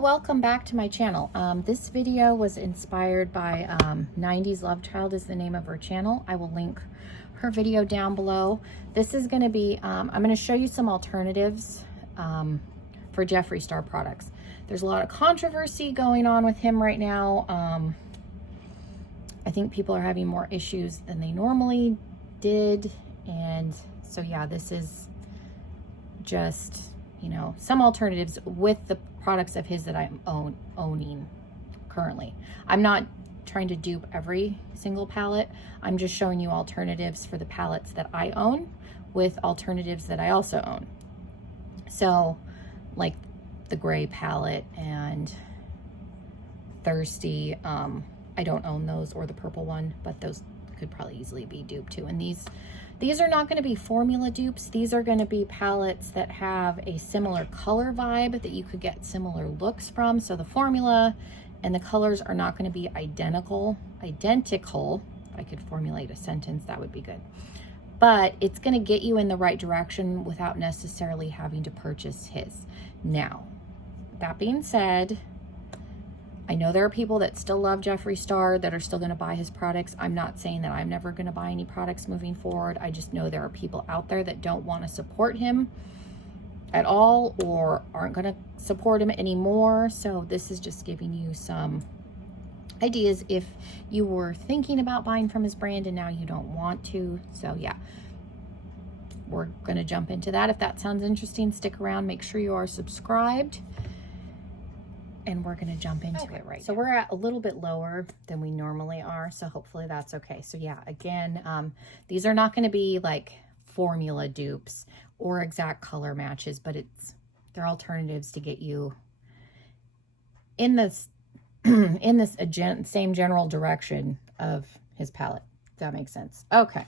welcome back to my channel. This video was inspired by 90s Love Child is the name of her channel. I will link her video down below. This is going to be, I'm going to show you some alternatives for Jeffree Star products. There's a lot of controversy going on with him right now. I think people are having more issues than they normally did. And so yeah, this is just, you know, some alternatives with the products of his that I'm owning currently. I'm not trying to dupe every single palette. I'm just showing you alternatives for the palettes that I own with alternatives that I also own. So like the gray palette and Thirsty, I don't own those, or the purple one, but those could probably easily be duped too. And these are not going to be formula dupes. These are going to be palettes that have a similar color vibe that you could get similar looks from. So the formula and the colors are not going to be identical. If I could formulate a sentence, that would be good. But it's going to get you in the right direction without necessarily having to purchase his. Now, that being said, I know there are people that still love Jeffree Star that are still going to buy his products. I'm not saying that I'm never going to buy any products moving forward. I just know there are people out there that don't want to support him at all or aren't going to support him anymore. So this is just giving you some ideas if you were thinking about buying from his brand and now you don't want to. So yeah, we're going to jump into that. If that sounds interesting, stick around. Make sure you are subscribed. And we're going to jump into it right now. So we're at a little bit lower than we normally are, so hopefully that's okay. So yeah, again, these are not going to be like formula dupes or exact color matches, but they're alternatives to get you in this same general direction of his palette, if that makes sense. Okay,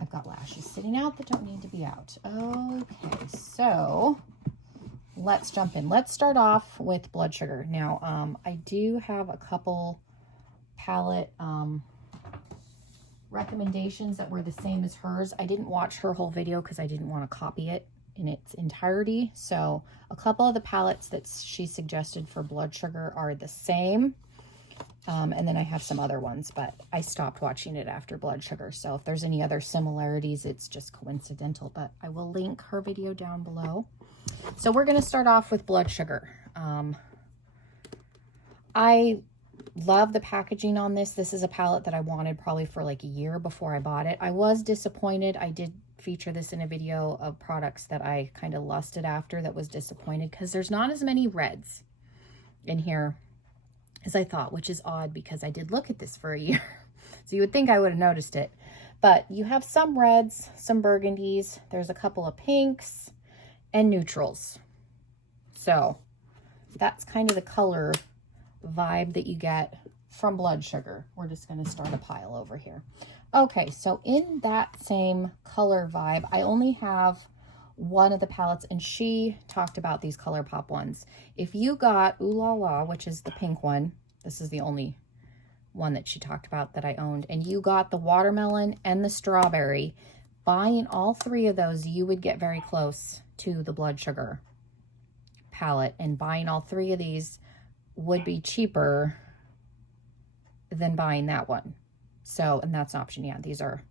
I've got lashes sitting out that don't need to be out. Okay, so let's jump in. Let's start off with Blood Sugar. Now, I do have a couple palette recommendations that were the same as hers. I didn't watch her whole video because I didn't want to copy it in its entirety. So a couple of the palettes that she suggested for Blood Sugar are the same. And then I have some other ones, but I stopped watching it after Blood Sugar. So if there's any other similarities, it's just coincidental, but I will link her video down below. So we're going to start off with Blood Sugar. I love the packaging on this. This is a palette that I wanted probably for like a year before I bought it. I was disappointed. I did feature this in a video of products that I kind of lusted after that was disappointed because there's not as many reds in here as I thought, which is odd because I did look at this for a year. So you would think I would have noticed it. But you have some reds, some burgundies. There's a couple of pinks and neutrals. So that's kind of the color vibe that you get from Blood Sugar. We're just going to start a pile over here. Okay, so in that same color vibe, I only have one of the palettes, and she talked about these Color Pop ones. If you got Ooh La La, which is the pink one, this is the only one that she talked about that I owned, and you got the watermelon and the strawberry, buying all three of those, you would get very close to the Blood Sugar palette, and buying all three of these would be cheaper than buying that one. So, and that's an option. Yeah, these are,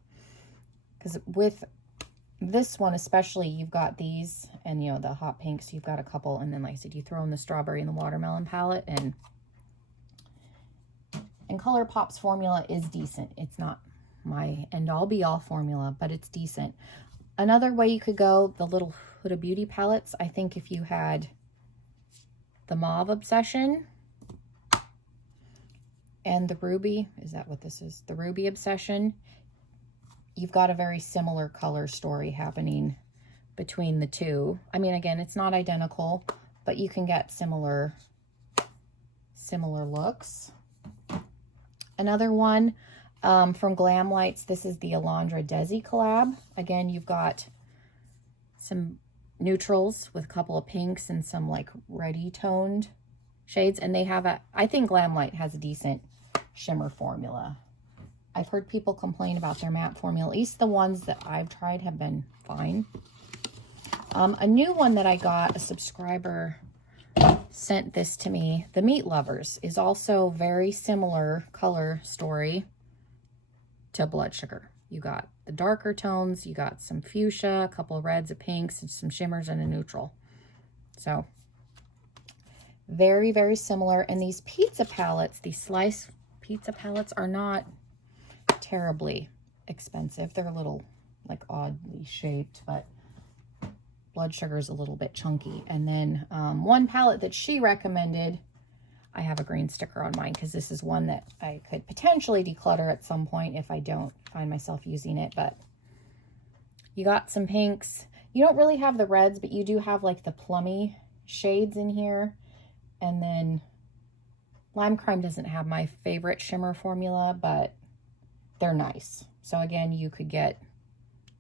because with this one especially, you've got these and, you know, the hot pinks, you've got a couple, and then like I said, you throw in the strawberry and the watermelon palette, and Color Pop's formula is decent. It's not my end-all be-all formula, but it's decent. Another way you could go, the little Huda Beauty palettes. I think if you had the Mauve Obsession and the Ruby, is that what this is? The Ruby Obsession, you've got a very similar color story happening between the two. I mean, again, it's not identical, but you can get similar looks. Another one from Glam Lights, this is the Alondra Desi collab. Again, you've got some neutrals with a couple of pinks and some like reddy toned shades, and they have I think Glam Light has a decent shimmer formula. I've heard people complain about their matte formula. At least the ones that I've tried have been fine. A new one that I got, a subscriber sent this to me. The Meat Lovers is also very similar color story to Blood Sugar. You got the darker tones, you got some fuchsia, a couple of reds, a pinks, and some shimmers, and a neutral. So very, very similar. And these pizza palettes, these slice pizza palettes, are not terribly expensive. They're a little like oddly shaped, but Blood Sugar is a little bit chunky. And then one palette that she recommended, I have a green sticker on mine because this is one that I could potentially declutter at some point if I don't find myself using it. But you got some pinks. You don't really have the reds, but you do have like the plummy shades in here. And then Lime Crime doesn't have my favorite shimmer formula, but they're nice. So again, you could get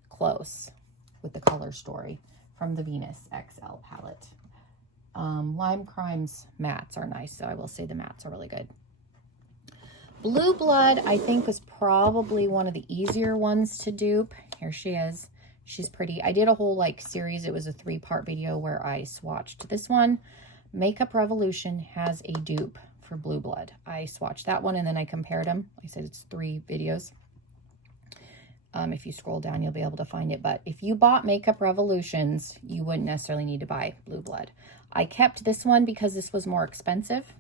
close with the color story from the Venus XL palette. Lime Crime's mattes are nice, so I will say the mattes are really good. Blue Blood, I think, was probably one of the easier ones to dupe. Here she is. She's pretty. I did a whole like series. It was a 3-part video where I swatched this one. Makeup Revolution has a dupe for Blue Blood. I swatched that one and then I compared them. I said it's 3 videos. If you scroll down, you'll be able to find it. But if you bought Makeup Revolutions, you wouldn't necessarily need to buy Blue Blood. I kept this one because this was more expensive.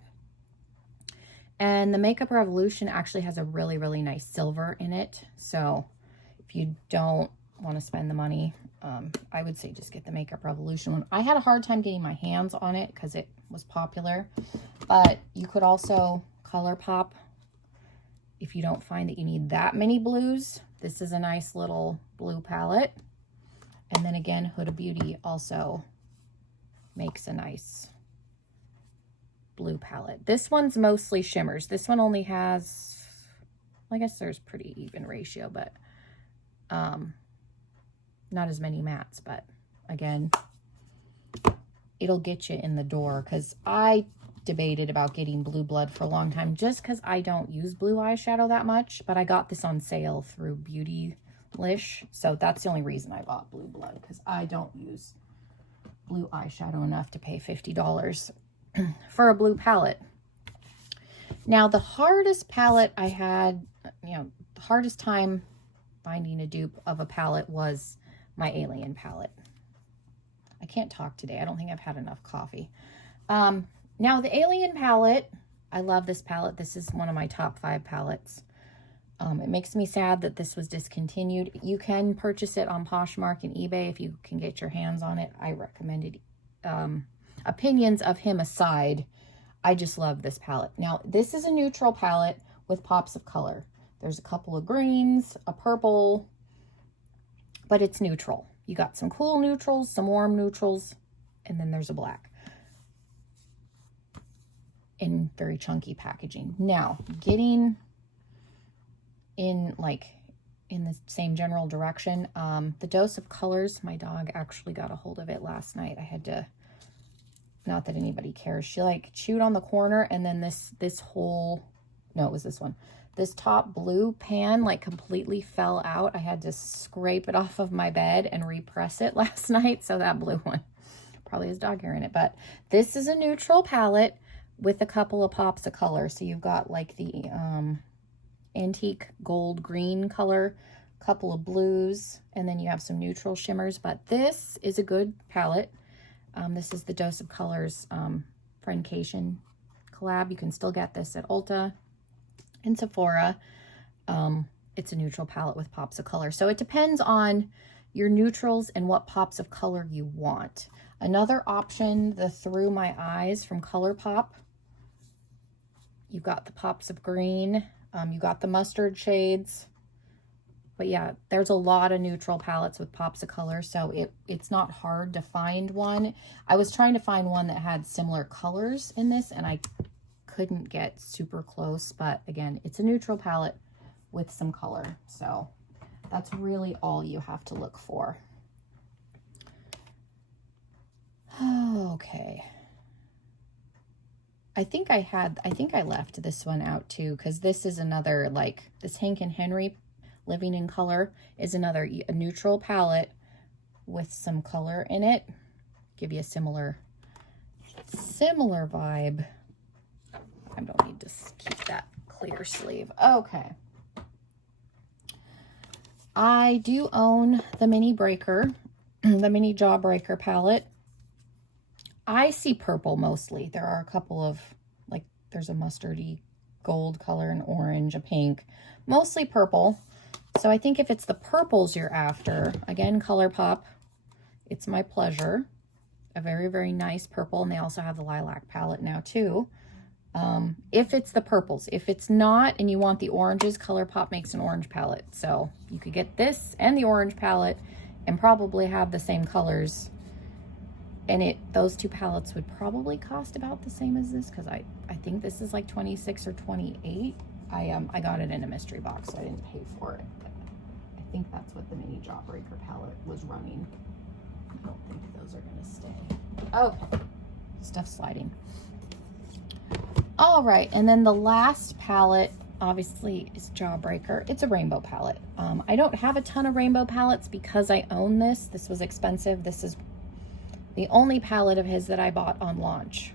And the Makeup Revolution actually has a really, really nice silver in it. So if you don't want to spend the money, I would say just get the Makeup Revolution one. I had a hard time getting my hands on it because it was popular. But you could also color pop if you don't find that you need that many blues. This is a nice little blue palette. And then again, Huda Beauty also makes a nice blue palette. This one's mostly shimmers. This one only has, I guess there's pretty even ratio, but not as many mattes. But again, it'll get you in the door because I debated about getting Blue Blood for a long time just because I don't use blue eyeshadow that much, but I got this on sale through Beautylish, so that's the only reason I bought Blue Blood, because I don't use blue eyeshadow enough to pay $50 for a blue palette. Now the hardest palette I had, the hardest time finding a dupe of a palette was my Alien palette. I can't talk today. I don't think I've had enough coffee. Now the Alien palette, I love this palette. This is one of my top 5 palettes. It makes me sad that this was discontinued. You can purchase it on Poshmark and eBay if you can get your hands on it. I recommend it. Opinions of him aside, I just love this palette. Now this is a neutral palette with pops of color. There's a couple of greens, a purple, but it's neutral. You got some cool neutrals, some warm neutrals, and then there's a black in very chunky packaging. Now, getting in in the same general direction, the Dose of Colors, my dog actually got a hold of it last night. I had to, not that anybody cares, she like chewed on the corner, and then this whole, no, it was this one, this top blue pan like completely fell out. I had to scrape it off of my bed and repress it last night, so that blue one probably has dog hair in it. But this is a neutral palette with a couple of pops of color. So you've got like the antique gold green color, couple of blues, and then you have some neutral shimmers. But this is a good palette. This is the Dose of Colors Friendcation collab. You can still get this at Ulta and Sephora. It's a neutral palette with pops of color. So it depends on your neutrals and what pops of color you want. Another option, the Through My Eyes from ColourPop. You've got the pops of green. You got the mustard shades. But yeah, there's a lot of neutral palettes with pops of color, so it's not hard to find one. I was trying to find one that had similar colors in this, and I couldn't get super close. But again, it's a neutral palette with some color, so that's really all you have to look for. Okay. I think I left this one out too, because this is another, like, this Hank and Henry Living in Color is a neutral palette with some color in it. Give you a similar similar vibe. I don't need to keep that clear sleeve. Okay. I do own the Mini Breaker, the Mini Jawbreaker palette. I see purple mostly. There are a couple of, like, there's a mustardy gold color, an orange, a pink, mostly purple. So I think if it's the purples you're after, again, ColourPop, it's my pleasure. A very, very nice purple, and they also have the lilac palette now too. If it's the purples. If it's not and you want the oranges, ColourPop makes an orange palette. So you could get this and the orange palette and probably have the same colors. And those two palettes would probably cost about the same as this, because I think this is like 26 or 28. I got it in a mystery box, so I didn't pay for it. But I think that's what the Mini Jawbreaker palette was running. I don't think those are going to stay. Okay, stuff sliding. All right, and then the last palette, obviously, is Jawbreaker. It's a rainbow palette. I don't have a ton of rainbow palettes because I own this. This was expensive. This is the only palette of his that I bought on launch.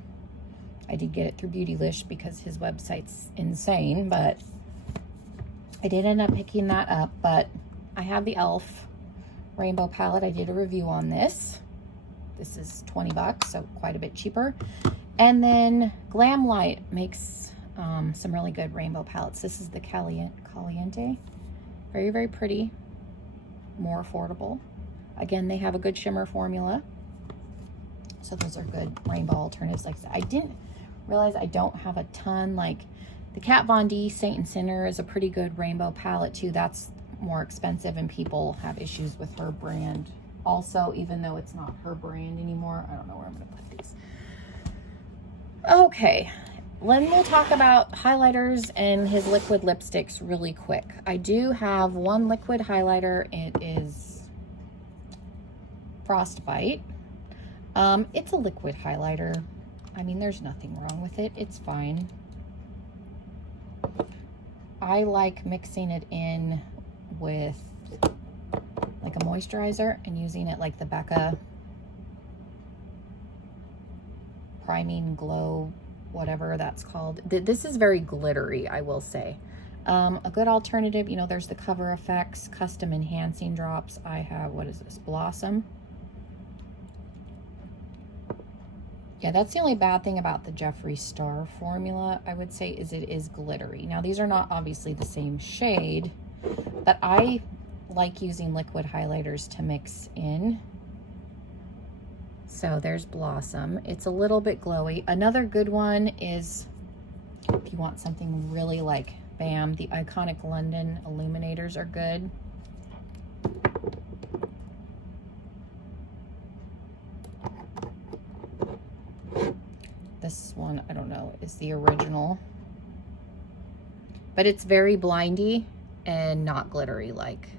I did get it through Beautylish because his website's insane, but I did end up picking that up. But I have the e.l.f. rainbow palette. I did a review on this. This is 20 bucks, so quite a bit cheaper. And then Glamlight makes some really good rainbow palettes. This is the Caliente. Very, very pretty. More affordable. Again, they have a good shimmer formula. So those are good rainbow alternatives. Like I said, I didn't realize I don't have a ton. Like the Kat Von D Saint and Sinner is a pretty good rainbow palette too. That's more expensive and people have issues with her brand also, even though it's not her brand anymore. I don't know where I'm going to put these. Okay, then we'll talk about highlighters and his liquid lipsticks really quick. I do have one liquid highlighter. It is Frostbite. It's a liquid highlighter. I mean, there's nothing wrong with it. It's fine. I like mixing it in with like a moisturizer and using it like the Becca Priming Glow, whatever that's called. This is very glittery, I will say. A good alternative, you know, there's the Cover FX Custom Enhancing Drops. I have, what is this, Blossom. Yeah, that's the only bad thing about the Jeffree Star formula, I would say, is it is glittery. Now, these are not obviously the same shade, but I like using liquid highlighters to mix in. So there's Blossom. It's a little bit glowy. Another good one is, if you want something really like, bam, the Iconic London Illuminators are good. This one, I don't know, is the original. But it's very blindy and not glittery like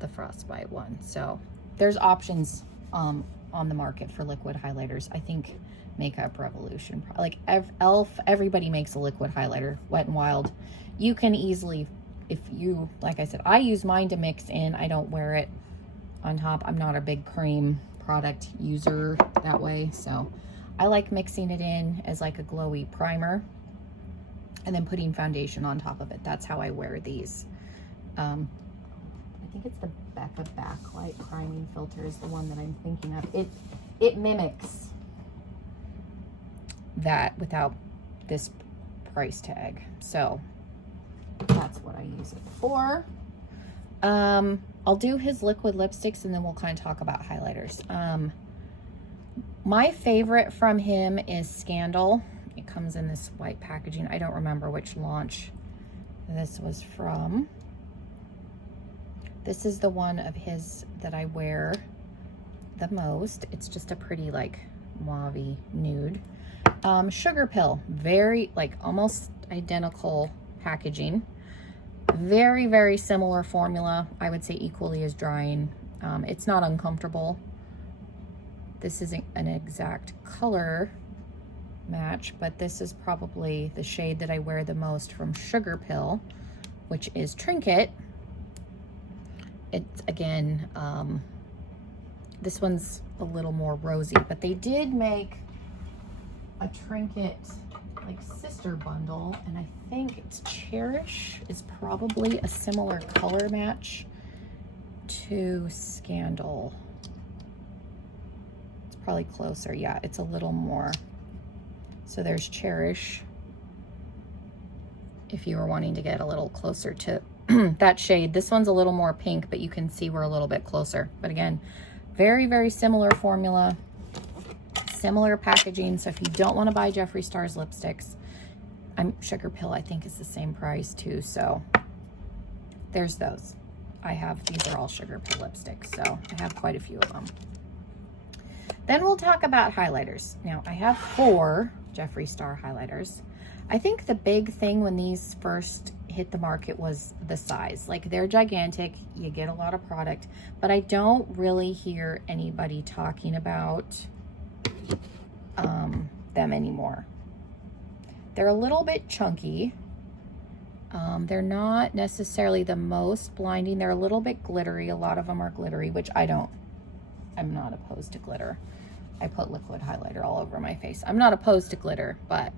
the Frostbite one. So there's options on the market for liquid highlighters. I think Makeup Revolution, like e.l.f., everybody makes a liquid highlighter, Wet n Wild. You can easily, if you, like I said, I use mine to mix in. I don't wear it on top. I'm not a big cream product user that way, so I like mixing it in as like a glowy primer and then putting foundation on top of it. That's how I wear these. I think it's the Becca Backlight Priming Filter is the one that I'm thinking of. It mimics that without this price tag. So that's what I use it for. I'll do his liquid lipsticks and then we'll kind of talk about highlighters. My favorite from him is Scandal. It comes in this white packaging. I don't remember which launch this was from. This is the one of his that I wear the most. It's just a pretty like mauve-y nude. Sugar Pill, very like almost identical packaging. Very, very similar formula. I would say equally as drying. It's not uncomfortable. This isn't an exact color match, but this is probably the shade that I wear the most from Sugar Pill, which is Trinket. It's again, this one's a little more rosy, but they did make a Trinket like sister bundle, and I think it's Cherish is probably a similar color match to Scandal. It's probably closer. Yeah, it's a little more. So there's Cherish if you were wanting to get a little closer to that shade. This one's a little more pink, but you can see we're a little bit closer. But again, very, very similar formula, similar packaging. So if you don't want to buy Jeffree Star's lipsticks, Sugar Pill, I think, is the same price too. So there's those. These are all Sugar Pill lipsticks, so I have quite a few of them. Then we'll talk about highlighters. Now, I have 4 Jeffree Star highlighters. I think the big thing when these first hit the market was the size. Like, they're gigantic, you get a lot of product, but I don't really hear anybody talking about them anymore. They're a little bit chunky. They're not necessarily the most blinding. They're a little bit glittery. A lot of them are glittery, which I'm not opposed to glitter. I put liquid highlighter all over my face. I'm not opposed to glitter, but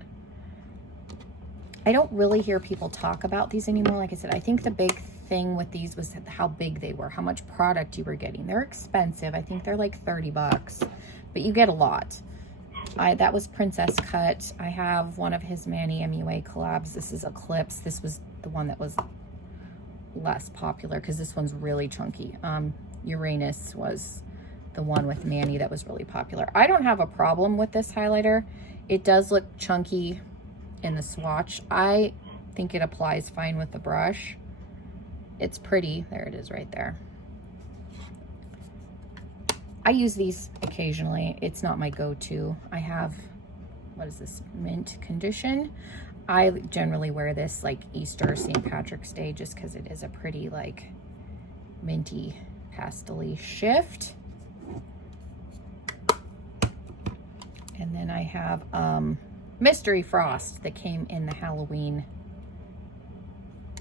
I don't really hear people talk about these anymore. Like I said, I think the big thing with these was how big they were, how much product you were getting. They're expensive. I think they're like 30 bucks, but you get a lot. That was Princess Cut. I have one of his Manny MUA collabs. This is Eclipse. This was the one that was less popular because this one's really chunky. Uranus was the one with Manny that was really popular. I don't have a problem with this highlighter. It does look chunky in the swatch. I think it applies fine with the brush. It's pretty. There it is right there. I use these occasionally. It's not my go-to. I have, what is this, Mint Condition. I generally wear this like Easter, St. Patrick's Day, just because it is a pretty like minty pastel-y shift. And then I have Mystery Frost that came in the Halloween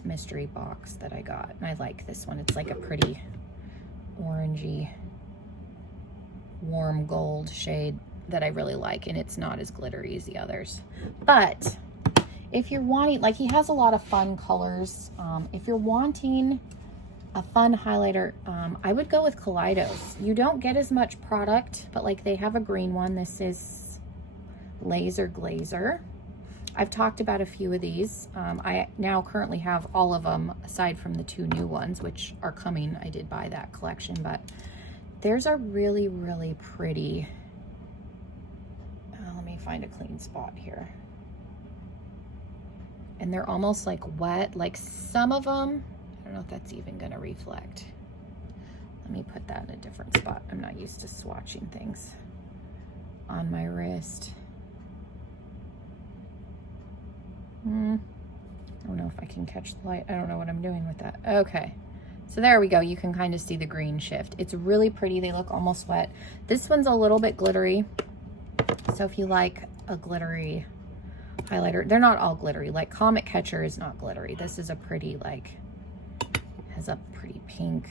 mystery box that I got. And I like this one. It's like a pretty orangey, warm gold shade that I really like, and it's not as glittery as the others. But if you're wanting, like, he has a lot of fun colors. If you're wanting a fun highlighter, I would go with Kaleidos. You don't get as much product, but like they have a green one. This is Laser Glazer. I've talked about a few of these. I now currently have all of them aside from the 2 new ones, which are coming. I did buy that collection, but there's a really, really pretty, let me find a clean spot here. And they're almost like wet, like some of them, I don't know if that's even gonna reflect. Let me put that in a different spot. I'm not used to swatching things on my wrist. I don't know if I can catch the light. I don't know what I'm doing with that. Okay. So there we go. You can kind of see the green shift. It's really pretty. They look almost wet. This one's a little bit glittery. So if you like a glittery highlighter, they're not all glittery. Like Comet Catcher is not glittery. This is a pretty, like, has a pretty pink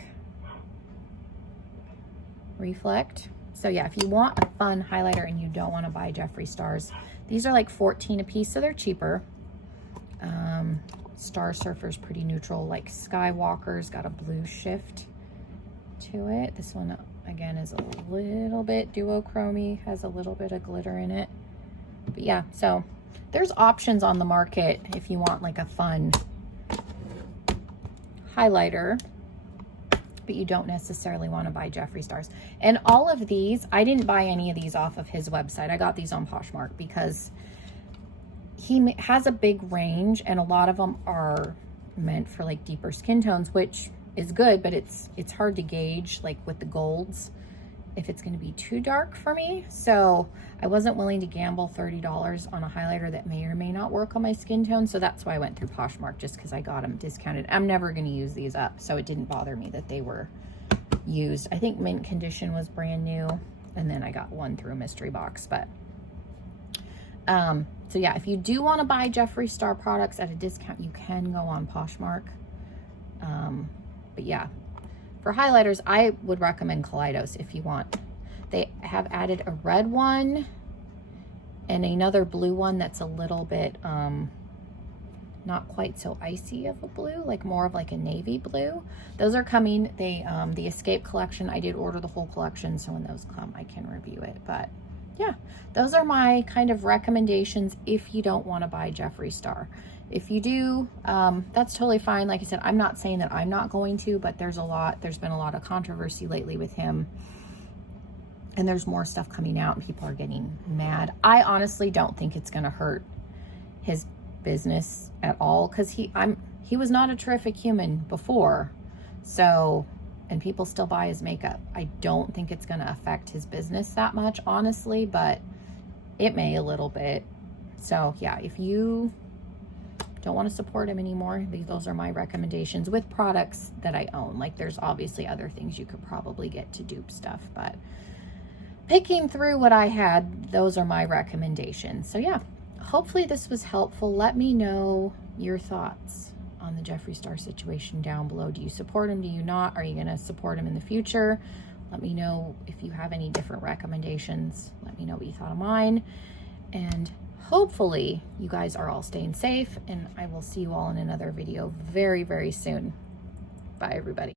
reflect. So yeah, if you want a fun highlighter and you don't want to buy Jeffree Stars, these are like 14 a piece, so they're cheaper. Star Surfer's pretty neutral. Like Skywalker's got a blue shift to it. This one again is a little bit duochromy, has a little bit of glitter in it. But yeah, so there's options on the market if you want like a fun highlighter, but you don't necessarily want to buy Jeffree Stars. And all of these, I didn't buy any of these off of his website. I got these on Poshmark because he has a big range, and a lot of them are meant for like deeper skin tones, which is good, but it's hard to gauge like with the golds if it's going to be too dark for me. So I wasn't willing to gamble $30 on a highlighter that may or may not work on my skin tone. So that's why I went through Poshmark, just because I got them discounted. I'm never going to use these up, so it didn't bother me that they were used. I think Mint Condition was brand new, and then I got one through a mystery box. But so yeah, if you do want to buy Jeffree Star products at a discount, you can go on Poshmark. But yeah, for highlighters, I would recommend Kaleidos if you want. They have added a red one and another blue one that's a little bit not quite so icy of a blue, like more of like a navy blue. Those are coming. They the Escape collection, I did order the whole collection, so when those come I can review it. But yeah, those are my kind of recommendations if you don't want to buy Jeffree Star. If you do, that's totally fine. Like I said, I'm not saying that I'm not going to, but there's been a lot of controversy lately with him, and there's more stuff coming out and people are getting mad. I honestly don't think it's going to hurt his business at all, because he was not a terrific human before, so, and people still buy his makeup. I don't think it's going to affect his business that much, honestly, but it may a little bit. So yeah, if you don't want to support him anymore, those are my recommendations with products that I own. Like, there's obviously other things you could probably get to dupe stuff, but picking through what I had, those are my recommendations. So yeah, hopefully this was helpful. Let me know your thoughts on the Jeffree Star situation down below. Do you support him? Do you not? Are you going to support him in the future? Let me know if you have any different recommendations. Let me know what you thought of mine. And hopefully you guys are all staying safe, and I will see you all in another video very, very soon. Bye, everybody.